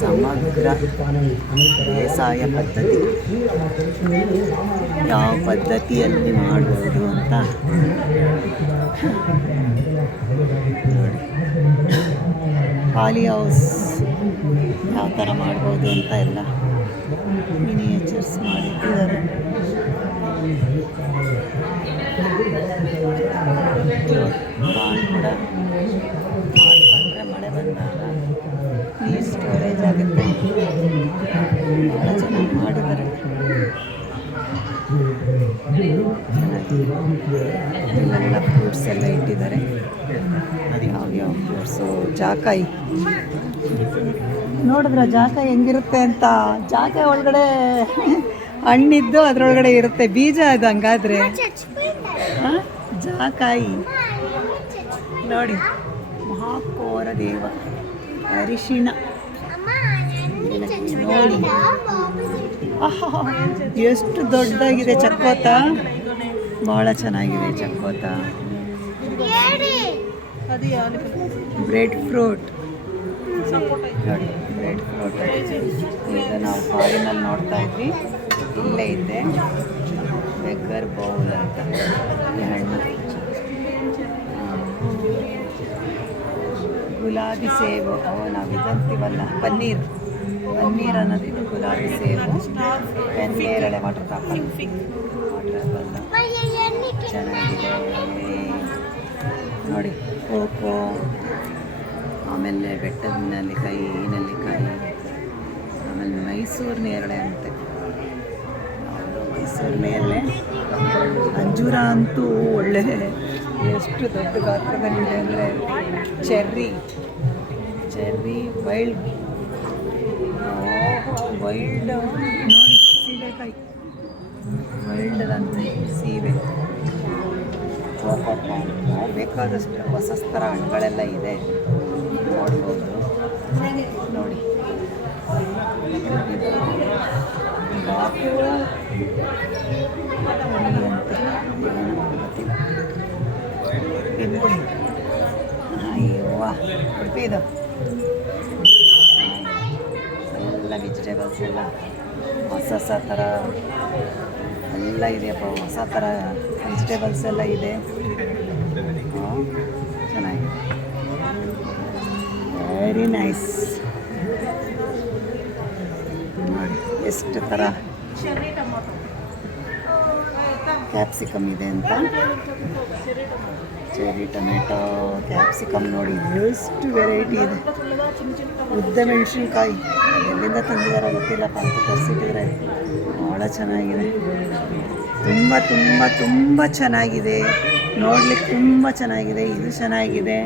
ಸಮಗ್ರ ಬೇಸಾಯ ಪದ್ಧತಿ ಯಾವ ಪದ್ಧತಿಯಲ್ಲಿ ಮಾಡ್ಬೋದು ಅಂತ ನೋಡಿ. ಪಾಲಿ ಹೌಸ್ ಯಾವ ಥರ ಮಾಡ್ಬೋದು ಅಂತ ಎಲ್ಲ ಮಿನಿಯೇಚರ್ಸ್ ಮಾಡಿಟ್ಟಿದ್ದಾರೆ. ಪಾಂಡ್ ಕೂಡ ಮಾಡಿಕೊಂಡ್ರೆ ಮಳೆ ಬಂದಾಗ ನೀರು ಸ್ಟೋರೇಜ್ ಆಗುತ್ತೆ. ಭಾಳ ಚೆನ್ನಾಗಿ ಮಾಡಿದ್ದಾರೆ. ಇಲ್ಲೆಲ್ಲ ಫ್ರೂಟ್ಸ್ ಎಲ್ಲ ಇಟ್ಟಿದ್ದಾರೆ. ಯಾವ್ಯಾವ ಫ್ರೂಟ್ಸು, ಜಾಕಾಯಿ ನೋಡಿದ್ರ ಜಾಕಾಯಿ ಹೆಂಗಿರುತ್ತೆ ಅಂತ. ಜಾಕಾಯಿ ಒಳಗಡೆ ಹಣ್ಣಿದ್ದು ಅದರೊಳಗಡೆ ಇರುತ್ತೆ ಬೀಜ. ಅದು ಹಂಗಾದ್ರೆ ಜಾಕಾಯಿ ನೋಡಿ. ಮಹಾಕೋರ ದೇವ ಅರಿಶಿಣ ನೋಡಿ. ಎಷ್ಟು ದೊಡ್ಡದಾಗಿದೆ ಚಕ್ಕೋತ. ಭಾಳ ಚೆನ್ನಾಗಿದೆ ಚಕ್ಕೋತ. ಬ್ರೆಡ್ ಫ್ರೂಟ್ ನೋಡಿ. ಬ್ರೆಡ್ ಫ್ರೂಟ್ ಇದು ನಾವು ಫಾರಿನಲ್ಲಿ ನೋಡ್ತಾ ಇದ್ವಿ. ಇಲ್ಲೇ ಇದೆ ಬೆಗ್ಗರ್ ಬೌಲ್ ಅಂತ ಹಣ್ಣು. ಗುಲಾಬಿ ಸೇಬು ಅವು ನಾವು ಇದಂತೀವಲ್ಲ, ಪನ್ನೀರ್ ಅನ್ನೋದು ಇದು. ಗುಲಾಬಿ ಸೇಬು, ನೇರಳೆ ವಾಟರ್ ಆಪಲ್ ಚೆನ್ನಾಗಿದೆ ನೋಡಿ. ಕೋಕೋ, ಆಮೇಲೆ ಬೆಟ್ಟದ ನೆಲ್ಲಿಕಾಯಿ, ನೆಲ್ಲಿಕಾಯಿ, ಆಮೇಲೆ ಮೈಸೂರು ನೇರಳೆ ಅಂತೆ. ಮೈಸೂರು ನೇರಳೆ. ಅಂಜೂರ ಅಂತೂ ಒಳ್ಳೆ ಎಷ್ಟು ದೊಡ್ಡ ಗಾತ್ರದಲ್ಲಿದೆ ಅಂದರೆ. ಚೆರ್ರಿ ವೈಲ್ಡ್ ನೋಡಿ. ಸೀಬೆಕಾಯಿ ವೈಲ್ಡ್ದಂತೆ ಸೀಬೆ. ಬೇಕಾದಷ್ಟು ಹೊಸ ಥರ ಹಣ್ಣುಗಳೆಲ್ಲ ಇದೆ ನೋಡ್ಬೋದು ನೋಡಿ. ಅಯ್ಯವ್ವ ಇದು ಎಲ್ಲ ವೆಜಿಟೇಬಲ್ಸ್ ಎಲ್ಲ ಹೊಸ ಥರ ಎಲ್ಲ ಇದೆಯಪ್ಪ. ಹೊಸ ಥರ ವೆಜಿಟೇಬಲ್ಸ್ ಎಲ್ಲ ಇದೆ. ಚೆನ್ನಾಗಿದೆ. ವೆರಿ ನೈಸ್ ನೋಡಿ. ಎಷ್ಟು ಥರ ಕ್ಯಾಪ್ಸಿಕಮ್ ಇದೆ ಅಂತ. ಚೆರಿ ಟೊಮೆಟೊ, ಕ್ಯಾಪ್ಸಿಕಮ್ ನೋಡಿ ಎಷ್ಟು ವೆರೈಟಿ ಇದೆ. ಉದ್ದ ಮೆಣಸಿನ್ಕಾಯಿ ಎಲ್ಲಿಂದ ತಂದಿದಾರೋ ಗೊತ್ತಿಲ್ಲಪ್ಪ ಅಂತ ತರಿಸಿಟ್ಟಿದ್ರೆ. ಭಾಳ ಚೆನ್ನಾಗಿದೆ. ತುಂಬ ತುಂಬ ತುಂಬ ಚೆನ್ನಾಗಿದೆ. ನೋಡ್ಲಿಕ್ಕೆ ತುಂಬ ಚೆನ್ನಾಗಿದೆ. ಇದು ಚೆನ್ನಾಗಿದೆ.